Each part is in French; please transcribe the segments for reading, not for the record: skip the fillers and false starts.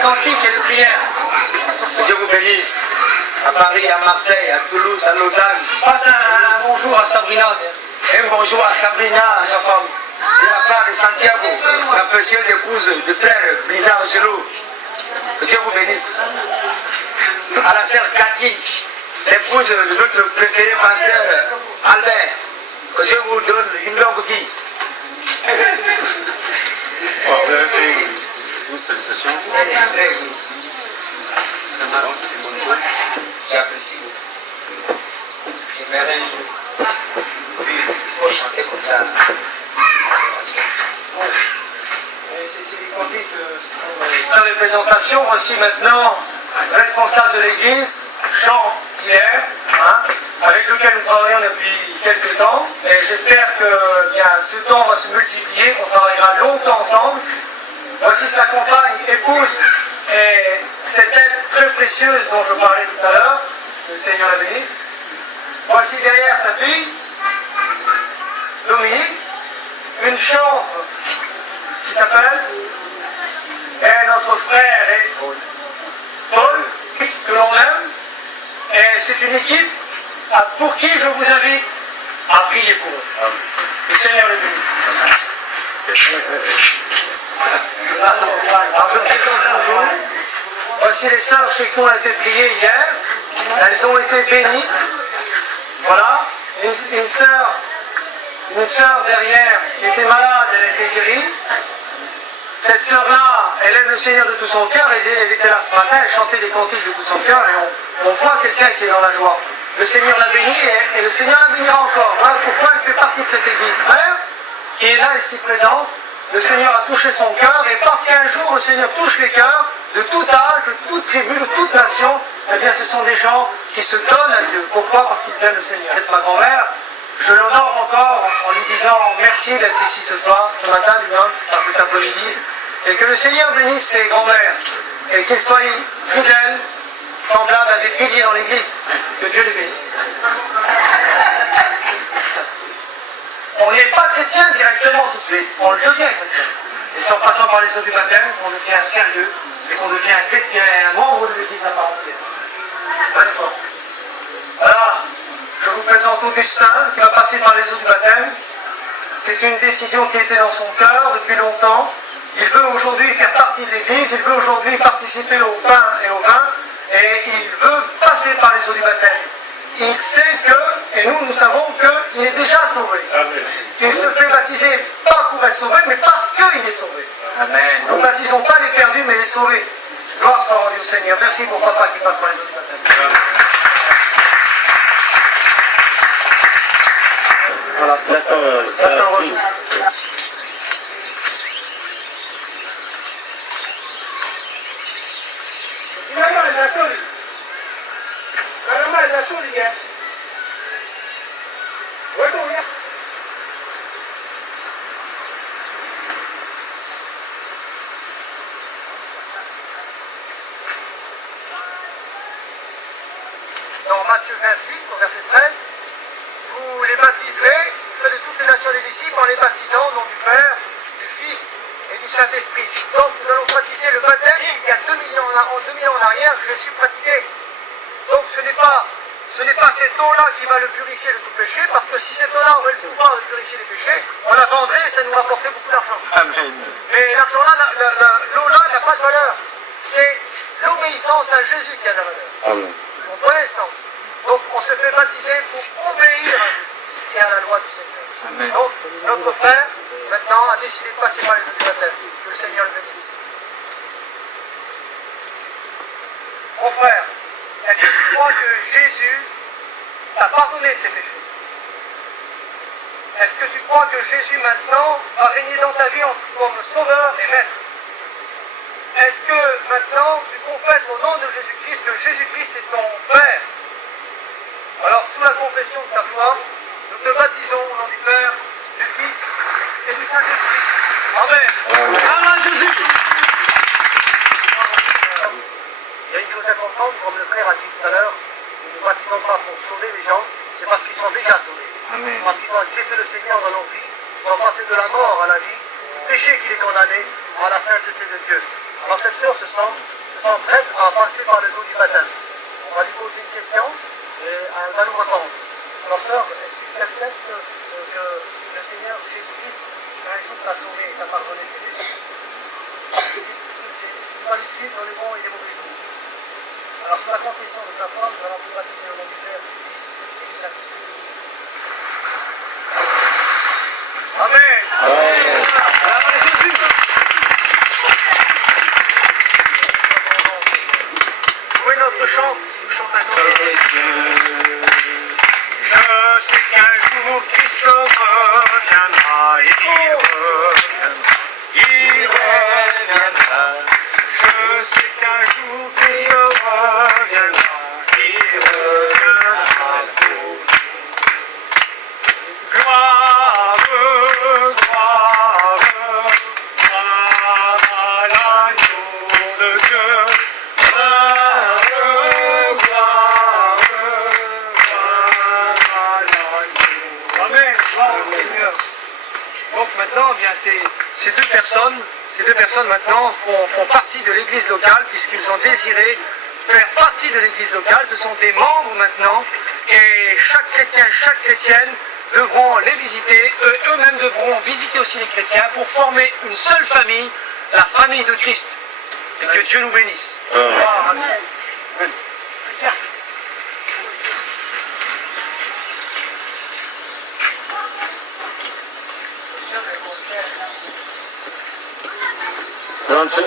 cantiques et les prières. Que Dieu vous bénisse. À Paris, à Marseille, à Toulouse, à Lausanne. Passe un bonjour à Sabrina. Un bonjour à Sabrina, ma femme. De la part de Santiago, la précieuse épouse du frère Brina Angelo. Que Dieu vous bénisse. À la sœur Cathy, l'épouse de notre préféré pasteur Albert. Que Dieu vous donne une longue vie. Vous avez fait une salutation. J'apprécie. J'aimerais un jour. Puis il faut chanter comme ça. C'est les cantiques dans les présentations. Voici maintenant le responsable de l'église, Jean Hilaire, avec lequel nous travaillons depuis quelques temps. Et j'espère que bien, ce temps va se multiplier, qu'on travaillera longtemps ensemble. Voici sa compagne, épouse, et cette aide très précieuse dont je parlais tout à l'heure. Le Seigneur la bénisse. Voici derrière sa fille, Dominique, une chantre qui s'appelle, et notre frère est Paul, que l'on aime. Et c'est une équipe pour qui je vous invite à prier pour eux. Le Seigneur le bénisse. Alors je présente toujours. Voici les sœurs chez qui on a été priées hier. Elles ont été bénies. Voilà. Une sœur derrière qui était malade, elle a été guérie. Cette sœur-là, elle aime le Seigneur de tout son cœur. Elle était là ce matin, elle chantait des cantiques de tout son cœur et on voit quelqu'un qui est dans la joie. Le Seigneur l'a bénie et le Seigneur la bénira encore. Voilà pourquoi elle fait partie de cette église. Frère, qui est là ici présente, le Seigneur a touché son cœur et parce qu'un jour le Seigneur touche les cœurs de tout âge, de toute tribu, de toute nation, eh bien ce sont des gens qui se donnent à Dieu. Pourquoi? Parce qu'ils aiment le Seigneur. Et ma grand-mère, je l'honore encore en lui disant merci d'être ici ce soir, ce matin du moins, par cet après-midi. Et que le Seigneur bénisse ses grands-mères et qu'ils soient fidèles, semblables à des piliers dans l'église. Que Dieu les bénisse. On n'est pas chrétien directement tout de suite, on le devient chrétien. Et c'est en passant par les eaux du baptême qu'on devient sérieux et qu'on devient un chrétien et un membre de l'église à part entière. Très fort. Alors, je vous présente Augustin qui va passer par les eaux du baptême. C'est une décision qui était dans son cœur depuis longtemps. Il veut aujourd'hui faire partie de l'église, il veut aujourd'hui participer au pain et au vin, et il veut passer par les eaux du baptême. Il sait que, et nous savons qu'il est déjà sauvé. Amen. Il se fait baptiser pas pour être sauvé, mais parce qu'il est sauvé. Amen. Nous ne baptisons pas les perdus, mais les sauvés. Gloire soit rendue au Seigneur. Merci pour papa qui passe par les eaux du baptême. Amen. Voilà. Ça s'enregistre. Dans Matthieu 28, au verset 13, vous les baptiserez, vous faites de toutes les nations des disciples en les baptisant au nom du Père, du Fils et du Saint-Esprit. Donc nous allons pratiquer le baptême qu'il y a 2000 ans en arrière, je l'ai su pratiquer. Donc ce n'est pas cette eau-là qui va le purifier de tout péché, parce que si cette eau-là aurait le pouvoir de purifier les péchés, on la vendrait et ça nous rapporterait beaucoup d'argent. Mais l'argent-là, l'eau-là n'a pas de valeur. C'est l'obéissance à Jésus qui a de la valeur. Amen. Vous comprenez le sens? Donc on se fait baptiser pour obéir à Jésus et à la loi du Seigneur. Amen. Donc notre frère, maintenant, a décidé de passer par les eaux du baptême. Que le Seigneur le bénisse. Mon frère, est-ce que tu crois que Jésus t'a pardonné de tes péchés? Est-ce que tu crois que Jésus maintenant va régner dans ta vie comme sauveur et maître? Est-ce que maintenant tu confesses au nom de Jésus-Christ que Jésus-Christ est ton Père? Alors sous la confession de ta foi, nous te baptisons au nom du Père, du Fils et du Saint-Esprit. Amen. Amen Jésus. Il y a une chose à comprendre, comme le frère a dit tout à l'heure, nous ne baptisons pas pour sauver les gens, c'est parce qu'ils sont déjà sauvés. Amen. Parce qu'ils ont accepté le Seigneur dans leur vie, ils sont passés de la mort à la vie, du péché qui les condamnait à la sainteté de Dieu. Alors cette sœur se sent prête à passer par les eaux du baptême. On va lui poser une question et elle va nous répondre. Alors sœur, est-ce que tu acceptes que le Seigneur Jésus-Christ un jour t'a sauvé et t'a pardonné tes péchés? Tu vas lui suivre dans les bons et les mauvais jours. Alors c'est la confession de ta foi, nous allons vous baptiser au nom du Père, du Fils et du Saint-Esprit. Amen. Jouez notre chant, nous chantons un chant. Je sais qu'un jour Christ reviendra, il reviendra. Je sais qu'un jour Christ reviendra, il reviendra pour nous. Gloire, gloire, gloire à l'agneau de Dieu. Gloire, gloire, gloire à l'agneau. Amen, gloire au Seigneur. Donc maintenant, eh bien, ces deux personnes maintenant font partie de l'église locale puisqu'ils ont désiré faire partie de l'église locale. Ce sont des membres maintenant et chaque chrétien, chaque chrétienne devront les visiter, eux-mêmes devront visiter aussi les chrétiens pour former une seule famille, la famille de Christ. Et que Dieu nous bénisse. Amen. Rentre.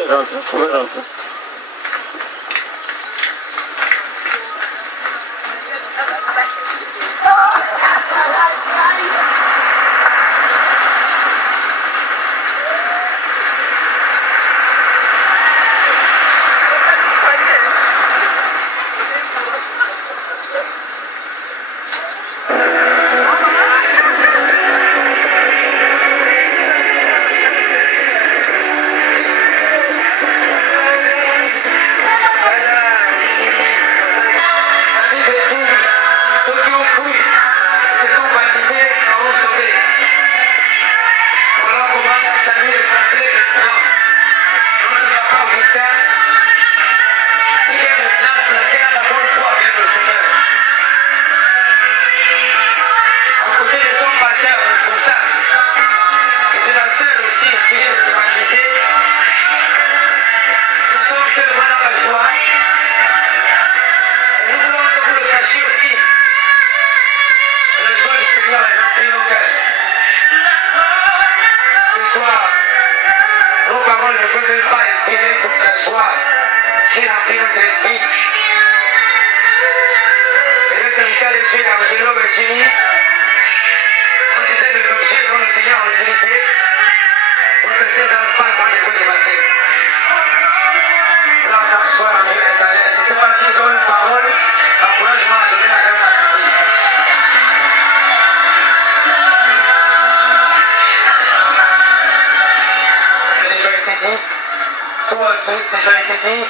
Déjà été dit,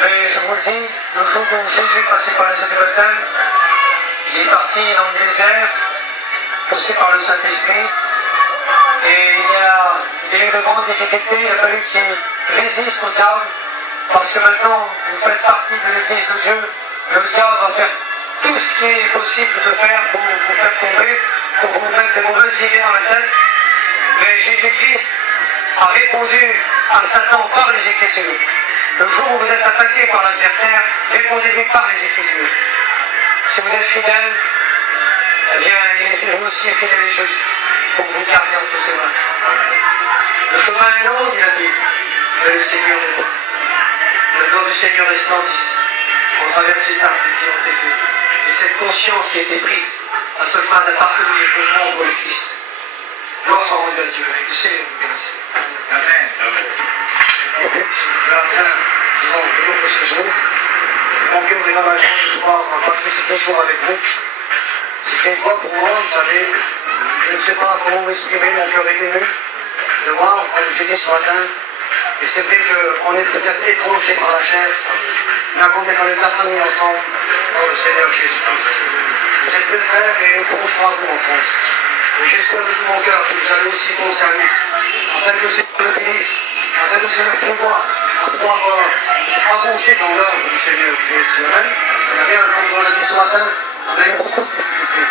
mais je vous le dis, le jour où Jésus est passé par les eaux du baptême, il est parti dans le désert, poussé par le Saint-Esprit, et il y a eu de grandes difficultés, il a fallu qu'il résiste au diable, parce que maintenant vous faites partie de l'Église de Dieu, le diable va faire tout ce qui est possible de faire pour vous faire tomber, pour vous mettre des mauvaises idées dans la tête, mais Jésus-Christ a répondu à Satan par les Écritures. Le jour où vous êtes attaqué par l'adversaire, répondez-lui par les Écritures. Si vous êtes fidèle, eh bien, il est aussi fidèle et juste pour vous garder entre ses mains. Le chemin est long, dit la Bible, mais le Seigneur est bon. Le nom du Seigneur resplendisse pour traverser ça qui ont été faits. Et cette conscience qui a été prise à ce fin d'appartenir au membre de Christ. Gloire soit rendue à Dieu. Le Seigneur nous bénisse. Amen. De notre séjour, mon cœur est vraiment joie de pouvoir passer ce jour avec vous. C'est une joie pour moi, vous savez, je ne sais pas comment m'exprimer, mon cœur est ému de voir, comme j'ai dit ce matin, et c'est vrai qu'on est peut-être étrangers par la chair, mais à compter qu'on est la famille ensemble dans le Seigneur Jésus-Christ. Vous êtes mes frères et nous pourrons à vous en France. Et j'espère de tout mon cœur que vous allez aussi concerner, afin que c'est le bénisse, afin que le Seigneur pouvoir avancer dans l'œuvre du Seigneur Jésus. Amen. Il y avait, comme on l'a dit ce matin, on a eu beaucoup de difficultés.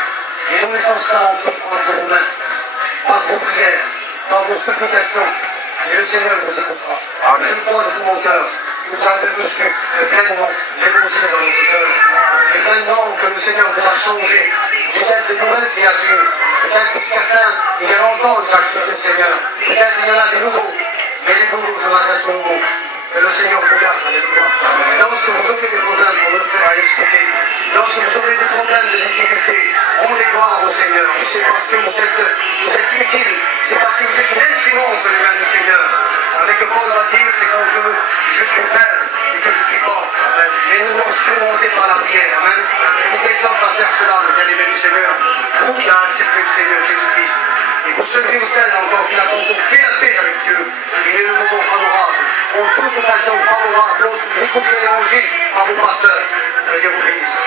Et nous laissons cela entre vos mains, par vos prières, par vos supplications. Et le Seigneur vous écoutera. Une fois de tout mon cœur, vous avez reçu pleinement l'évangile dans notre cœur. Et pleinement que le Seigneur vous a changé. Vous êtes de nouvelles créatures. Peut-être pour certains, il y a longtemps que j'ai accepté le Seigneur. Peut-être il y en a des nouveaux. Mais les nouveaux, je m'adresse aux nouveaux. Que le Seigneur vous garde, alléluia. Lorsque vous aurez des problèmes, on le fera expliquer. Lorsque vous aurez des problèmes, des difficultés, rendez gloire au Seigneur. C'est parce que vous êtes utile. C'est parce que vous êtes un instrument entre les mains du Seigneur. Avec que Paul va dire, c'est quand je suis faible et que je suis fort. Et nous devons surmonter par la prière. Amen. Nous descendons à faire cela, le bien-aimé du Seigneur. Vous qui avez accepté le Seigneur Jésus-Christ. Et pour ceux qui ou celles encore qui n'ont pas fait la paix avec Dieu, il est le moment favorable. En toute occasion favorable, lorsque vous écoutez l'évangile par vos pasteurs. Que Dieu vous bénisse.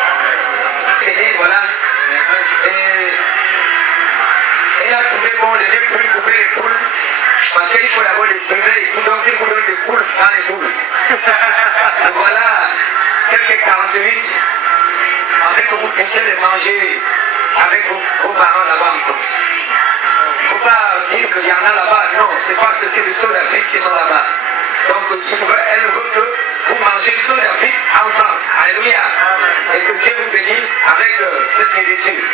Et voilà. Et là, trouvé bon, les poules, couper les poules. Parce qu'il faut d'abord les priver, il faut donc il vous donne des poules dans les poules. Donc voilà, quelques 48, afin que vous puissiez les manger avec vos parents là-bas en France. Il ne faut pas dire qu'il y en a là-bas, non, c'est pas ce que les sols d'Afrique qui sont là-bas. Donc elle veut que vous mangez sols d'Afrique en France. Alléluia. Et que Dieu vous bénisse avec cette nourriture.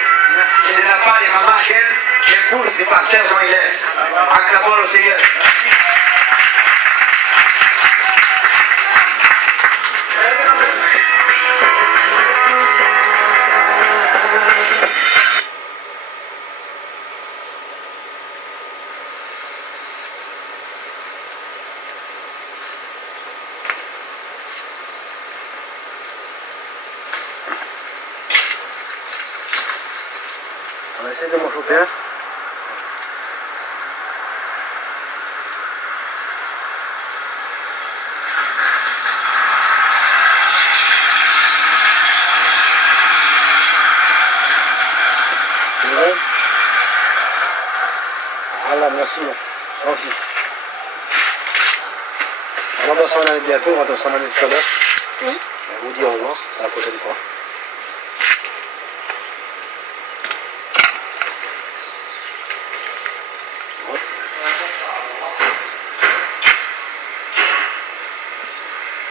C'est de la part de maman Ken, l'épouse du pasteur Jean-Hilaire. Acclamons le Seigneur. On va essayer de m'en choper un. Voilà, merci. Gentil. On va s'en aller bientôt, on va s'en aller tout à l'heure. Oui. On vous dit au revoir, à la prochaine fois.